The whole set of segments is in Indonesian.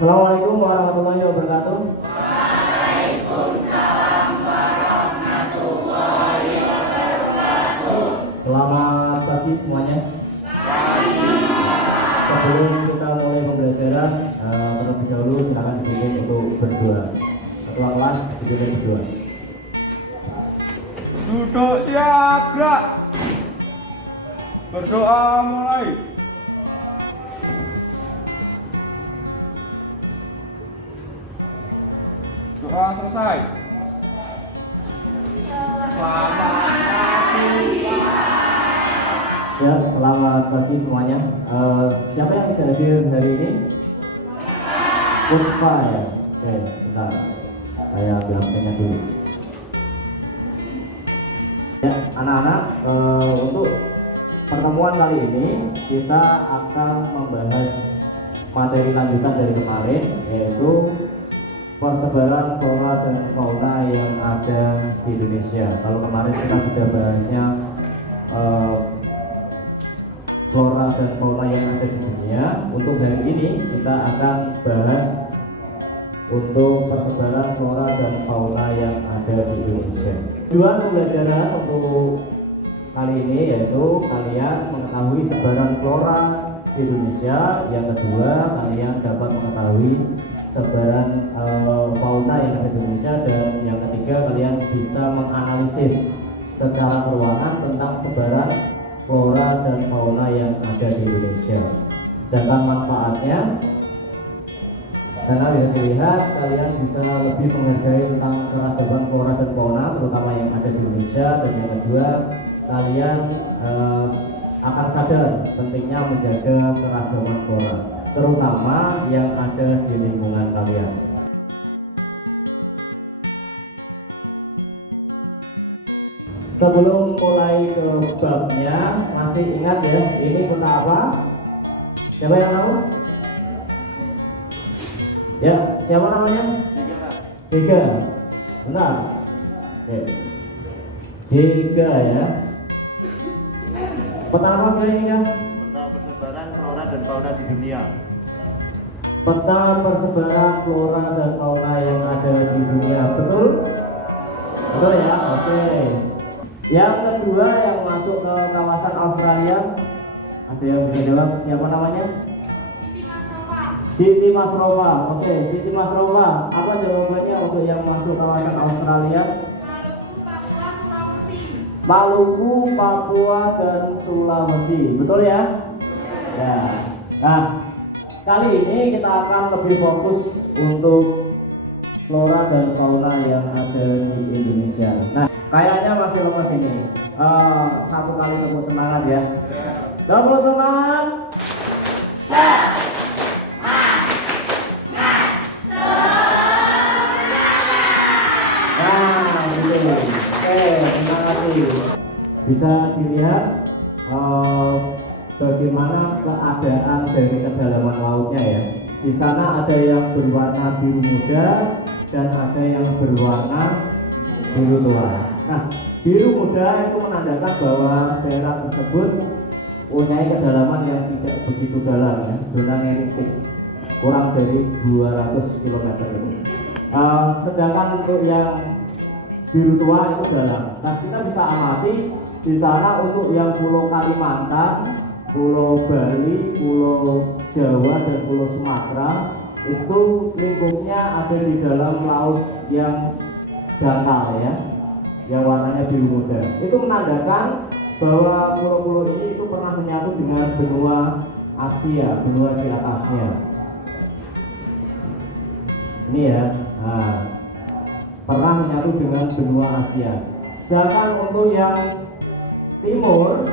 Assalamualaikum warahmatullahi wabarakatuh. Waalaikumsalam warahmatullahi wabarakatuh. Selamat pagi semuanya. Sebelum kita mulai pembelajaran, terlebih dahulu silakan dipimpin untuk berdoa. Ketua kelas dipimpin berdoa. Duduk siap, gerak. Berdoa mulai. Doa selesai. Selamat pagi. Ya, selamat pagi semuanya. Siapa yang tidak hadir hari ini? Kurva ya. Oke, bentar. Saya bilang absennya dulu. Ya, anak-anak, untuk pertemuan kali ini kita akan membahas materi lanjutan dari kemarin, yaitu persebaran flora dan fauna yang ada di Indonesia. Kalau kemarin kita sudah bahasnya flora dan fauna yang ada di dunia, untuk hari ini kita akan bahas untuk persebaran flora dan fauna yang ada di Indonesia. Tujuan pembelajaran untuk kali ini yaitu kalian mengetahui sebaran flora di Indonesia. Yang kedua, kalian dapat mengetahui sebaran fauna yang ada di Indonesia, dan yang ketiga, kalian bisa menganalisis secara peruangan tentang sebaran flora dan fauna yang ada di Indonesia. Sedangkan manfaatnya, karena bisa dilihat kalian bisa lebih menghargai tentang keragaman flora dan fauna terutama yang ada di Indonesia, dan yang kedua, kalian akan sadar pentingnya menjaga keragaman flora terutama yang ada di lingkungan kalian. Sebelum mulai ke babnya, masih ingat ya, ini peta apa? Siapa yang tahu? Ya, siapa namanya? Siga. Benar. Oke. Siga ya. Peta apa kira ini kan? Peta persebaran flora dan fauna di dunia. Peta persebaran flora dan fauna yang ada di dunia. Betul? Betul ya? Oke. Yang kedua yang masuk ke kawasan Australia, ada yang bisa jawab siapa namanya? Siti Masrova. Oke, Siti Masrova. Apa jawabannya untuk yang masuk kawasan Australia? Maluku, Papua, dan Sulawesi. Betul ya? Ya. Nah, kali ini kita akan lebih fokus untuk flora dan fauna yang ada di Indonesia. Nah, kayaknya masih lepas ini. Satu kali tepuk semangat ya. Double semangat. Nah, gitu. Oke, terima kasih. Bisa dilihat bagaimana keadaan dari kedalaman lautnya ya. Di sana ada yang berwarna biru muda dan ada yang berwarna biru tua. Nah, biru muda itu menandakan bahwa daerah tersebut punya kedalaman yang tidak begitu dalam ya, zona neritik, kurang dari 200 km ini. Sedangkan untuk yang biru tua itu dalam. Nah, kita bisa amati di sana untuk yang Pulau Kalimantan, Pulau Bali, Pulau Jawa, dan Pulau Sumatera itu lingkupnya ada di dalam laut yang dangkal ya, yang warnanya biru muda. Itu menandakan bahwa pulau-pulau ini itu pernah menyatu dengan benua Asia, benua di atasnya. Ini ya, nah, pernah menyatu dengan benua Asia. Sedangkan untuk yang timur,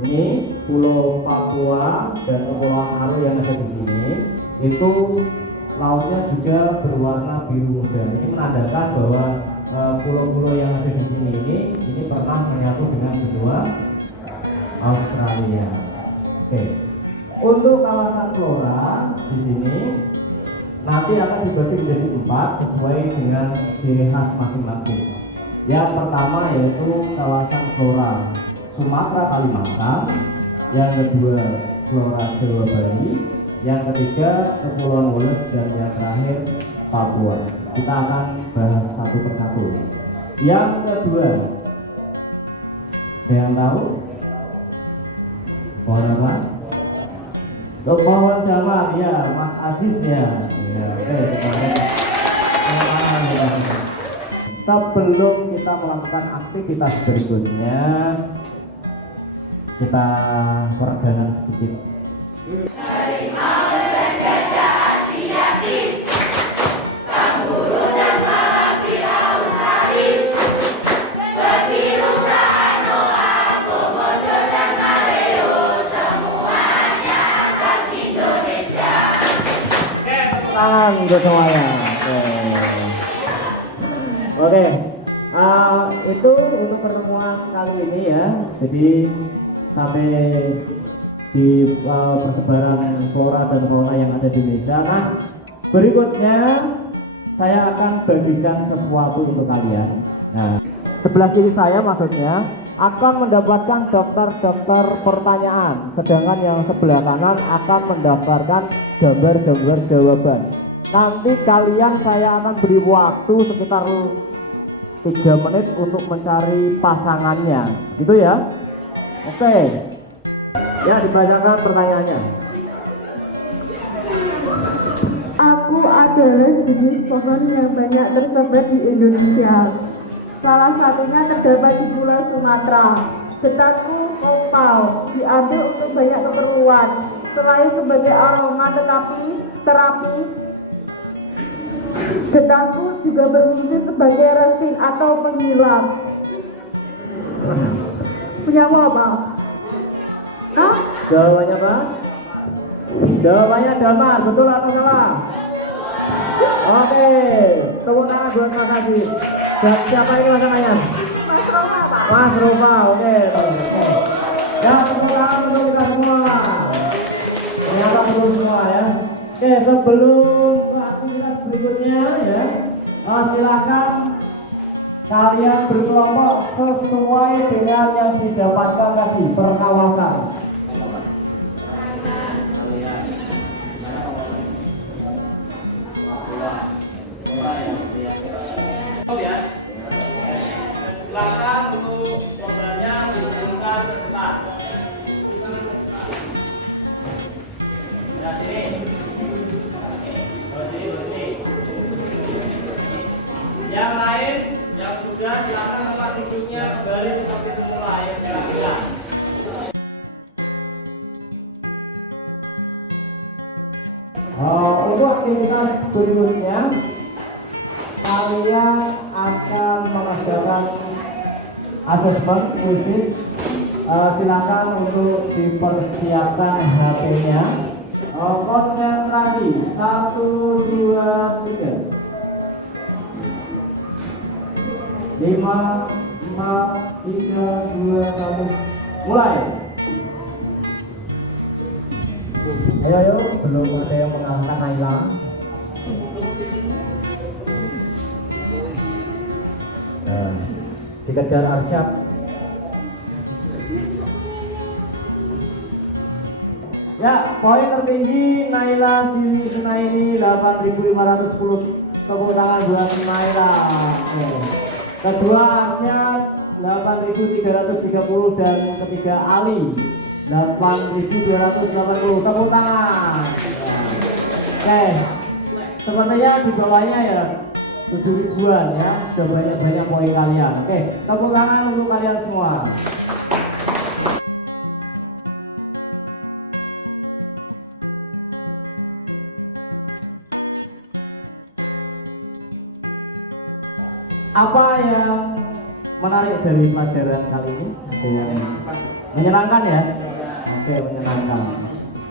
ini Pulau Papua dan Kepulauan Aru yang ada di sini, itu lautnya juga berwarna biru muda. Ini menandakan bahwa pulau-pulau yang ada di sini ini pernah menyatu dengan benua Australia. Oke. Untuk kawasan flora di sini nanti akan dibagi menjadi 4 sesuai dengan ciri khas masing-masing. Yang pertama yaitu kawasan flora Sumatera Kalimantan, yang kedua flora Jawa Bali, yang ketiga Kepulauan Wallace, dan yang terakhir Papua. Kita akan bahas satu persatu. Yang kedua, ada yang tahu? Pohon apa? Pohon damar, ya, Mas Aziz ya. Ya, oke. Sebelum kita melakukan aktivitas berikutnya, kita peregangan sedikit. Tangan untuk semuanya. Oke. Itu untuk pertemuan kali ini ya. Jadi sampai di persebaran flora dan fauna yang ada di Indonesia. Nah, berikutnya saya akan bagikan sesuatu untuk kalian. Nah, sebelah kiri saya maksudnya akan mendapatkan daftar-daftar pertanyaan, sedangkan yang sebelah kanan akan mendaftarkan gambar-gambar jawaban. Nanti kalian saya akan beri waktu sekitar 3 menit untuk mencari pasangannya, gitu ya. Oke. Ya, dibacakan pertanyaannya. Aku adalah jenis pohon yang banyak tersebar di Indonesia. Salah satunya terdapat di Pulau Sumatera. Getahku kopal, diambil untuk banyak keperluan. Selain sebagai aroma terapi, getahku juga berfungsi sebagai resin atau penghilangPunyamu apa? Hah? Jawabannya apa? Jawabannya damar, betul atau salah? Oke, tepuk tangan buat Mas Aziz. Dan siapa ini pasangannya? Mas Roma, Pak. Mas Roma, oke. Ya, tepuk tangan untuk kita semua. Ternyata betul semua ya. Oke, sebelum ke aktivitas berikutnya ya, silakan kalian berkelompok sesuai dengan yang didapatkan tadi per kawasan. Silakan untuk gambarnya dikumpulkan ke depan. Ya, sini. Bersih. Yang lain yang sudah silakan tempat duduknya kembali seperti semula ya, kira-kira. Untuk aktivitas berikutnya kalian akan mengerjakan asesmen khusus. Silakan untuk dipersiapkan HP-nya. Konsentrasi 1, 2, 3. 5, 4, 3, 2, 1. Mulai. Ayo, belum ada yang mengalahkan Naila. Nah, dikejar Arsyad. Ya, poin tertinggi Naila Siri Sunaini 8.510. Tepuk tangan buat Naila. Kedua Arsyad 8.330 dan ketiga Ali 8.280. Tepuk tangan. Oke, sebenarnya di bawahnya ya 7.000-an ya, sudah banyak poin kalian. Oke, tepuk tangan untuk kalian semua. Apa yang menarik dari pelajaran kali ini? Ada yang menyenangkan ya? Oke, menyenangkan.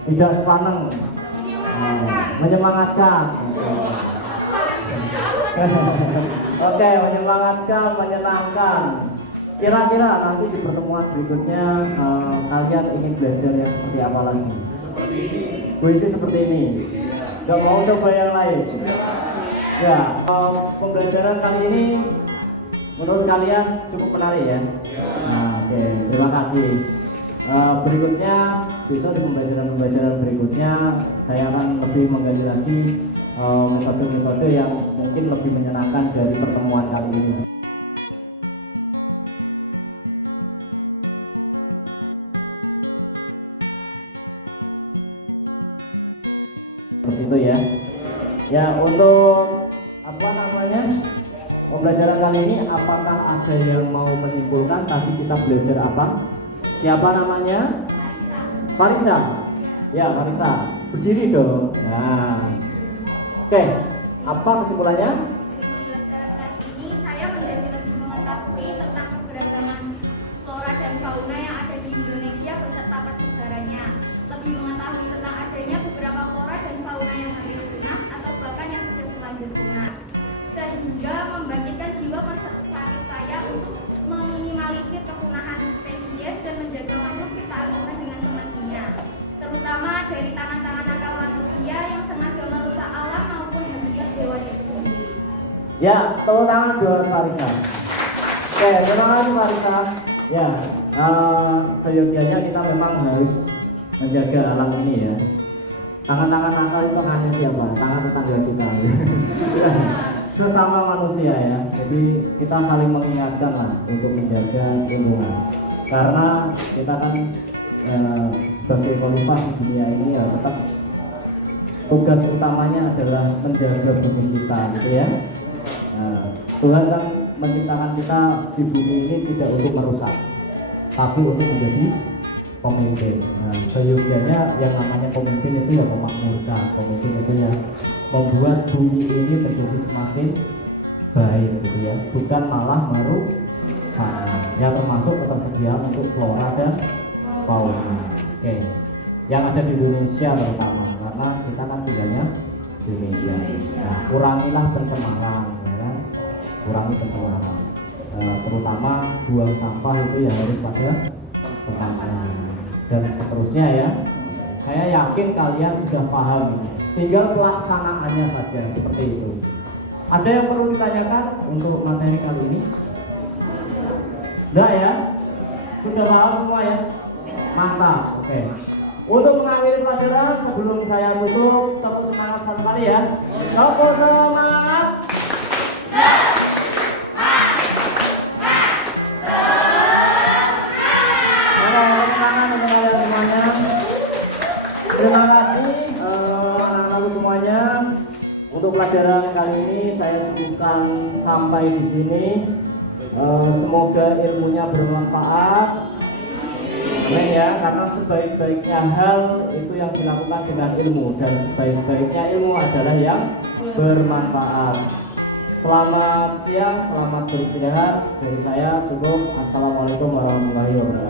Tidak sepaneng. Menyemangatkan. Oke, menyemangatkan, menyenangkan. Kira-kira nanti di pertemuan berikutnya kalian ingin belajar yang seperti apa lagi? Puisi seperti ini. Gak mau coba yang lain? Ya, pembelajaran kali ini menurut kalian cukup menarik ya? Nah, oke, terima kasih. Berikutnya besok di pembelajaran berikutnya saya akan lebih menggali lagi metode-metode yang mungkin lebih menyenangkan dari pertemuan kali ini. Seperti itu ya. Ya, untuk apa namanya pembelajaran kali ini, apakah ada yang mau menyimpulkan tadi kita belajar apa? Siapa namanya? Farisa. Ya, Farisa. Berdiri dong. Nah. Oke, apa kesimpulannya? Pembelajaran kali ini saya menjadi lebih mengetahui tentang keberagaman flora dan fauna yang ada di Indonesia beserta persebarannya. Lebih mengetahui tentang adanya beberapa flora dan fauna yang hampir punah atau bahkan yang sudah terlanjur punah. Sehingga membangkitkan jiwa konservasi saya untuk meminimalisir kepunahan spesies dan menjaga makhluk ciptaan Tuhan dengan semestinya, terutama dari tangan-tangan nakal manusia yang sengaja merusak alam maupun habitat hewan itu sendiri. Ya, tepuk tangan buat Farisa. Oke, terima kasih Farisa. Ya, seyogianya kita memang harus menjaga alam ini ya. Tangan-tangan nakal itu hanya siapa? Tangan tetangga kita. Sesama manusia ya. Jadi kita saling mengingatkan lah untuk menjaga lingkungan. Karena kita kan sebagai khalifah di dunia ini ya tetap tugas utamanya adalah menjaga bumi kita gitu ya. Tuhan kan menciptakan kita di bumi ini tidak untuk merusak, tapi untuk menjadi pemimpin. Seyogianya yang namanya pemimpin itu ya memakmurkan, pemimpin itu ya membuat bumi ini menjadi semakin baik gitu ya, bukan malah merusak. Ya, termasuk ketersediaan untuk flora dan fauna. Oke, yang ada di Indonesia terutama, karena kita kan tinggalnya di Indonesia. Nah, kurangilah pencemaran, ya kan? Kurangi pencemaran. Terutama buang sampah itu ya harus pada tempatnya dan seterusnya ya. Saya yakin kalian sudah paham ini. Tinggal pelaksanaannya saja seperti itu. Ada yang perlu ditanyakan untuk materi kali ini? Enggak ya? Sudah paham semua ya? Mantap. Oke. Untuk mengakhiri pelajaran sebelum saya tutup, tepuk semangat satu kali ya. Tepuk semangat. Terima kasih anak-anakku semuanya. Untuk pelajaran kali ini saya cukupkan sampai di sini. Semoga ilmunya bermanfaat. Amin ya, karena sebaik-baiknya hal itu yang dilakukan dengan ilmu, dan sebaik-baiknya ilmu adalah yang bermanfaat. Selamat siang, selamat beristirahat. Dari saya cukup. Assalamualaikum warahmatullahi wabarakatuh.